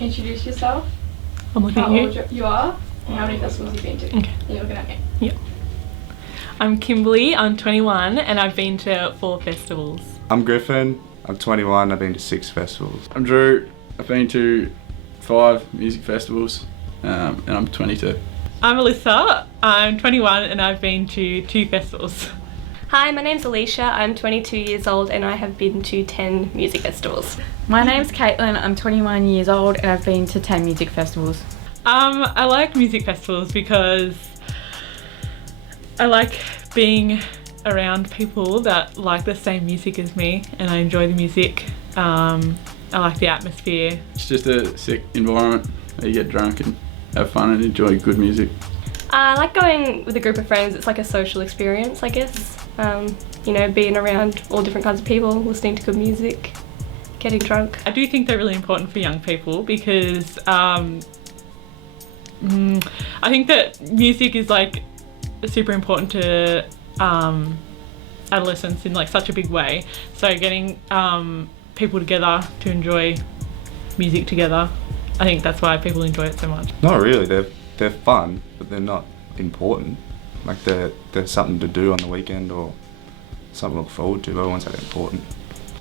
introduce yourself, I'm looking how at old you are, and how many festivals you've been to. Okay. You're looking at me. Yep. I'm Kimberly, I'm 21 and I've been to 4 festivals. I'm Griffin, I'm 21, I've been to 6 festivals. I'm Drew, I've been to 5 music festivals and I'm 22. I'm Alyssa, I'm 21 and I've been to 2 festivals. Hi, my name's Alicia, I'm 22 years old and I have been to 10 music festivals. My name's Caitlin, I'm 21 years old and I've been to 10 music festivals. I like music festivals because I like being around people that like the same music as me and I enjoy the music. I like the atmosphere. It's just a sick environment where you get drunk and have fun and enjoy good music. I like going with a group of friends, it's like a social experience, I guess. You know, being around all different kinds of people, listening to good music, getting drunk. I do think they're really important for young people because I think that music is like super important to adolescents in like such a big way. So getting people together to enjoy music together, I think that's why people enjoy it so much. Not really, they're fun, but they're not important. Like they're something to do on the weekend or something to look forward to, but I won't say they're important.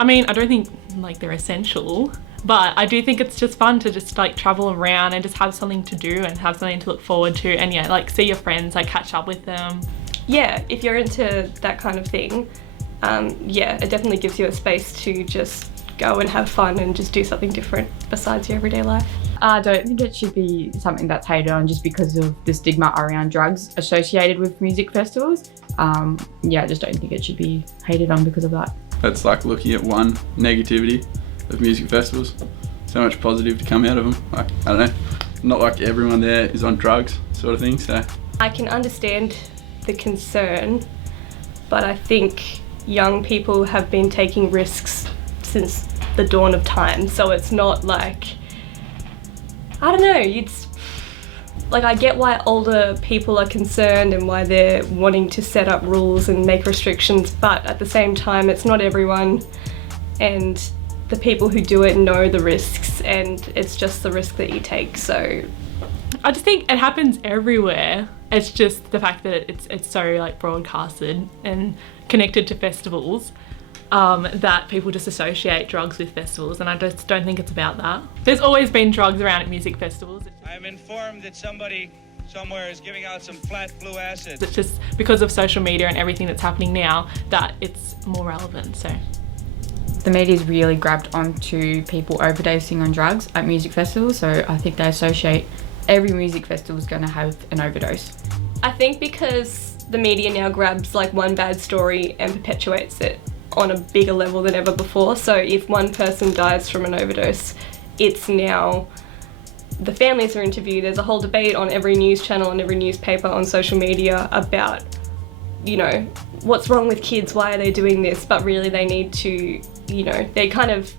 I mean, I don't think like they're essential, but I do think it's just fun to just like travel around and just have something to do and have something to look forward to and yeah, like see your friends, like catch up with them. Yeah, if you're into that kind of thing, yeah, it definitely gives you a space to just go and have fun and just do something different besides your everyday life. I don't think it should be something that's hated on just because of the stigma around drugs associated with music festivals. Yeah, I just don't think it should be hated on because of that. It's like looking at one negativity of music festivals. So much positive to come out of them. Like, I don't know, not like everyone there is on drugs sort of thing, so. I can understand the concern, but I think young people have been taking risks since the dawn of time, so it's not like, I don't know, it's like I get why older people are concerned and why they're wanting to set up rules and make restrictions, but at the same time it's not everyone and the people who do it know the risks and it's just the risk that you take. So I just think it happens everywhere. It's just the fact that it's so like broadcasted and connected to festivals that people just associate drugs with festivals, and I just don't think it's about that. There's always been drugs around at music festivals. I'm informed that somebody somewhere is giving out some flat blue acid. It's just because of social media and everything that's happening now that it's more relevant, so. The media's really grabbed onto people overdosing on drugs at music festivals, so I think they associate every music festival is going to have an overdose. I think because the media now grabs like one bad story and perpetuates it on a bigger level than ever before. So if one person dies from an overdose, it's now the families are interviewed. There's a whole debate on every news channel and every newspaper on social media about, you know, what's wrong with kids, why are they doing this? But really they need to, you know, they're kind of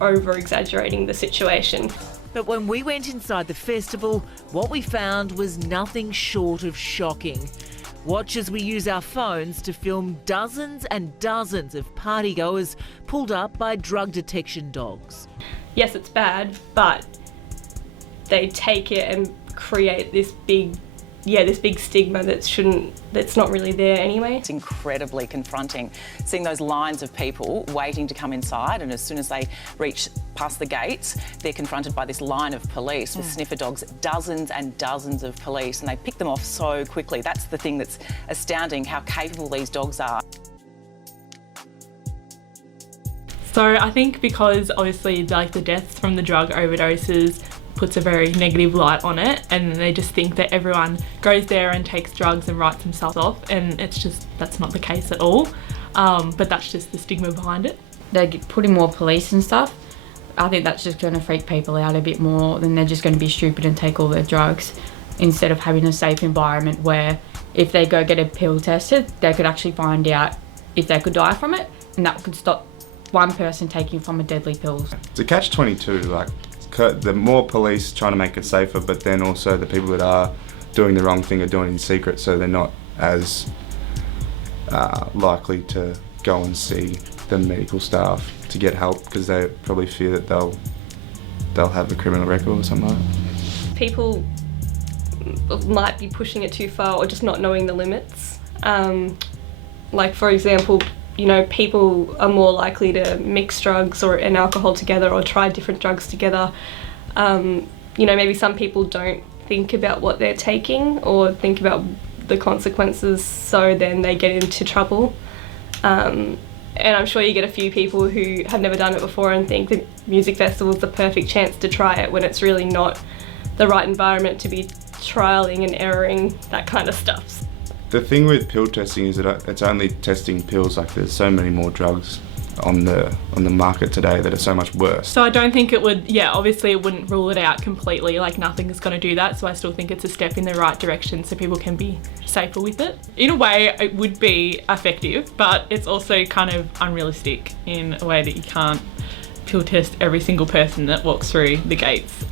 over-exaggerating the situation. But when we went inside the festival, what we found was nothing short of shocking. Watch as we use our phones to film dozens and dozens of partygoers pulled up by drug detection dogs. Yes, it's bad, but they take it and create this big stigma that's not really there anyway. It's incredibly confronting, seeing those lines of people waiting to come inside, and as soon as they reach past the gates, they're confronted by this line of police with sniffer dogs, dozens and dozens of police, and they pick them off so quickly. That's the thing that's astounding, how capable these dogs are. So I think because obviously like the deaths from the drug overdoses puts a very negative light on it, and they just think that everyone goes there and takes drugs and writes themselves off, and it's just, that's not the case at all. But that's just the stigma behind it. They put in more police and stuff. I think that's just going to freak people out a bit more, then they're just going to be stupid and take all their drugs instead of having a safe environment where if they go get a pill tested, they could actually find out if they could die from it, and that could stop one person taking from a deadly pill. It's a catch-22, like the more police trying to make it safer, but then also the people that are doing the wrong thing are doing it in secret, so they're not as likely to go and see the medical staff to get help because they probably fear that they'll they'll have a criminal record or something like that. People might be pushing it too far or just not knowing the limits. Like for example, you know, people are more likely to mix drugs and alcohol together or try different drugs together. You know, maybe some people don't think about what they're taking or think about the consequences, so then they get into trouble. And I'm sure you get a few people who have never done it before and think that music festival is the perfect chance to try it, when it's really not the right environment to be trialling and erroring that kind of stuff. The thing with pill testing is that it's only testing pills. Like, there's so many more drugs on the market today that are so much worse. So I don't think it would, obviously it wouldn't rule it out completely, like nothing is going to do that, so I still think it's a step in the right direction so people can be safer with it. In a way it would be effective, but it's also kind of unrealistic in a way that you can't pill test every single person that walks through the gates.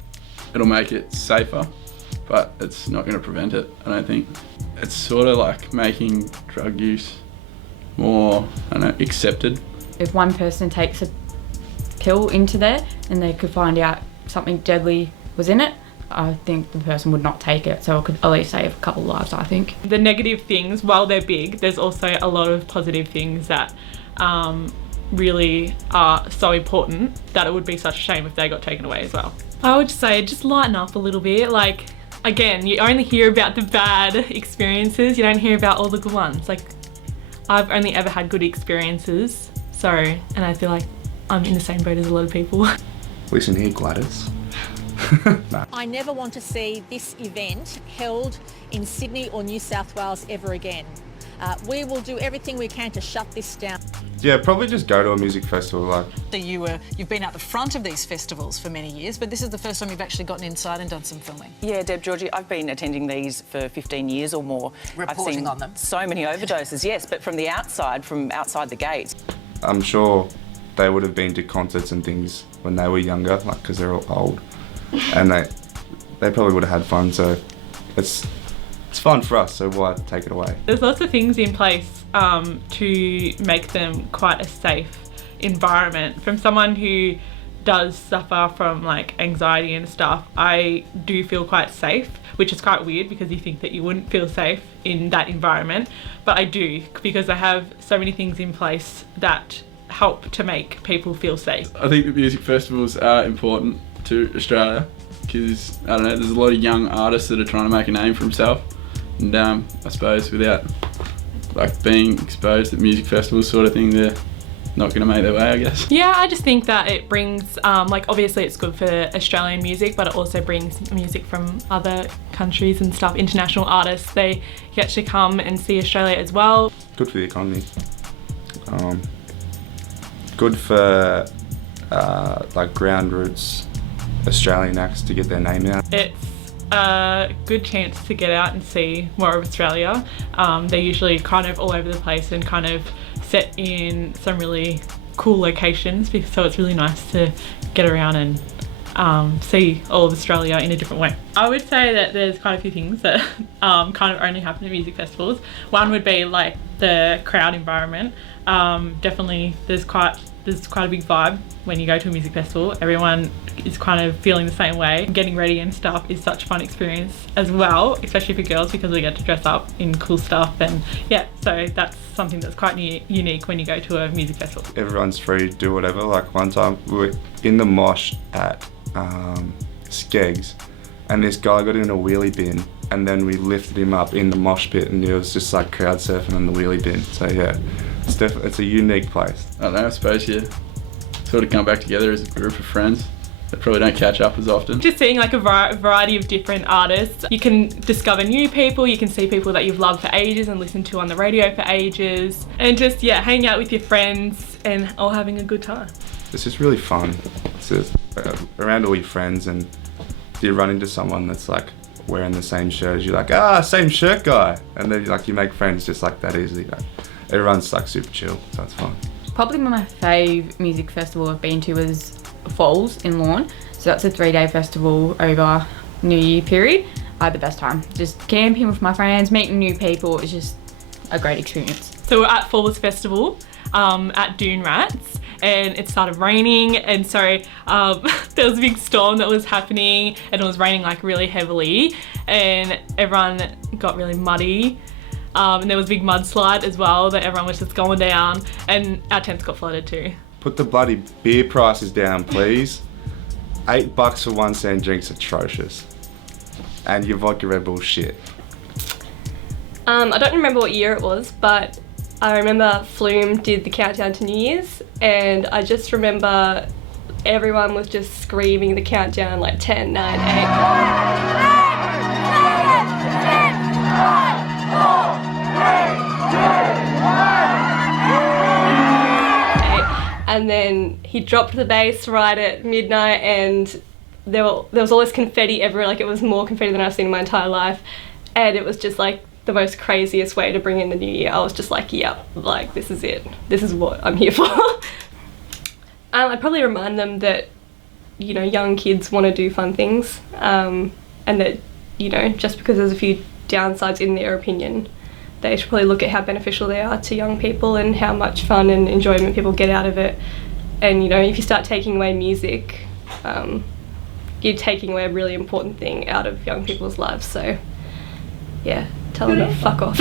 It'll make it safer, but it's not going to prevent it, I don't think. It's sort of like making drug use more, accepted. If one person takes a pill into there and they could find out something deadly was in it, I think the person would not take it, so it could at least save a couple lives, I think. The negative things, while they're big, there's also a lot of positive things that really are so important that it would be such a shame if they got taken away as well. I would say just lighten up a little bit. Like, again, you only hear about the bad experiences, you don't hear about all the good ones. Like, I've only ever had good experiences, and I feel like I'm in the same boat as a lot of people. Listen here, Gladys. Nah. I never want to see this event held in Sydney or New South Wales ever again. We will do everything we can to shut this down. Yeah, probably just go to a music festival. Like, So you've been at the front of these festivals for many years, but this is the first time you've actually gotten inside and done some filming. Yeah, Deb, Georgie, I've been attending these for 15 years or more. Reporting I've seen on them. So many overdoses, yes, but from outside the gates. I'm sure they would have been to concerts and things when they were younger, like, because they're all old, and they probably would have had fun. So it's fun for us. So why take it away? There's lots of things in place to make them quite a safe environment. From someone who does suffer from like anxiety and stuff, I do feel quite safe, which is quite weird because you think that you wouldn't feel safe in that environment, but I do, because I have so many things in place that help to make people feel safe. I think that music festivals are important to Australia because, I don't know, there's a lot of young artists that are trying to make a name for themselves, and I suppose without like being exposed at music festivals sort of thing, they're not going to make their way, I guess. Yeah, I just think that it brings, like, obviously it's good for Australian music, but it also brings music from other countries and stuff, international artists. They get to come and see Australia as well. Good for the economy. Good for like ground roots Australian acts to get their name out. It's a good chance to get out and see more of Australia. They're usually kind of all over the place and kind of set in some really cool locations, so it's really nice to get around and see all of Australia in a different way. I would say that there's quite a few things that kind of only happen at music festivals. One would be like the crowd environment. Definitely there's quite a big vibe when you go to a music festival. Everyone is kind of feeling the same way. Getting ready and stuff is such a fun experience as well, especially for girls, because we get to dress up in cool stuff, and yeah, so that's something that's quite unique when you go to a music festival. Everyone's free to do whatever. Like, one time we were in the mosh at Skeggs, and this guy got in a wheelie bin, and then we lifted him up in the mosh pit, and he was just like crowd surfing on the wheelie bin. So yeah, it's a unique place. I don't know, I suppose you sort of come back together as a group of friends that probably don't catch up as often. Just seeing like a variety of different artists, you can discover new people, you can see people that you've loved for ages and listened to on the radio for ages, and just, yeah, hang out with your friends and all having a good time. It's just really fun. It's just around all your friends, and you run into someone that's like wearing the same shirt as you, like, same shirt guy, and then like you make friends just like that easily. Like, everyone's like super chill, so it's fun. Probably my fave music festival I've been to was Falls in Lorne. So that's a 3-day festival over New Year period. I had the best time. Just camping with my friends, meeting new people. It was just a great experience. So we're at Falls Festival at Dune Rats, and it started raining, and so there was a big storm that was happening, and it was raining like really heavily, and everyone got really muddy. And there was a big mudslide as well that everyone was just going down, and our tents got flooded too. Put the bloody beer prices down, please. $8 for 1 cent drink's atrocious. And your vodka Red Bull shit. I don't remember what year it was, but I remember Flume did the countdown to New Year's, and I just remember everyone was just screaming the countdown like 10, 9, 8. And then he dropped the bass right at midnight, and there was always confetti everywhere. Like, it was more confetti than I've seen in my entire life, and it was just like the most craziest way to bring in the new year. I was just like, yep, like this is it. This is what I'm here for. I'd probably remind them that, you know, young kids want to do fun things, and that, you know, just because there's a few downsides in their opinion, they should probably look at how beneficial they are to young people and how much fun and enjoyment people get out of it. And, you know, if you start taking away music, you're taking away a really important thing out of young people's lives. So, yeah, tell them to fuck off.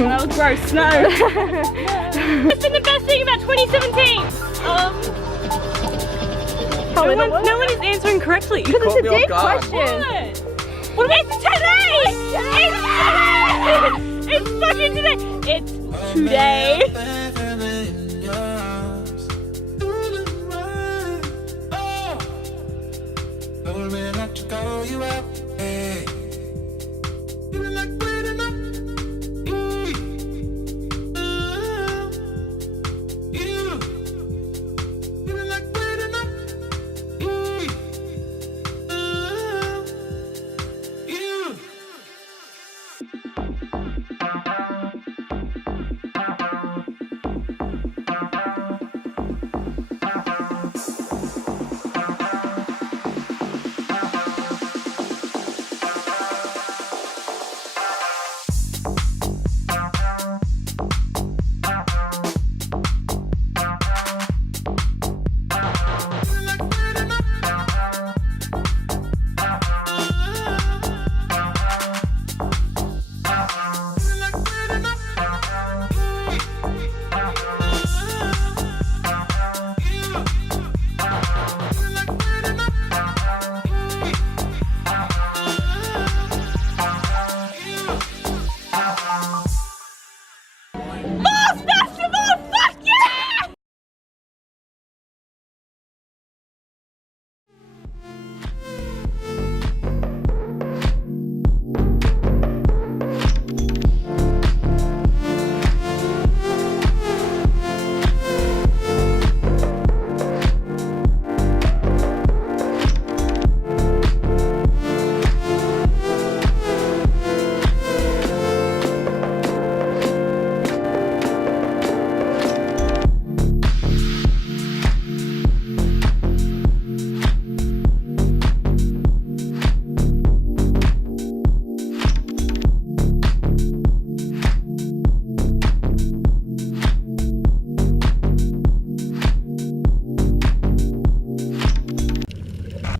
That was gross. No. It's been the best thing about 2017. No one is answering correctly. Because it's a deep question. What about today? It's fucking today. It's today. Told me not to call you out.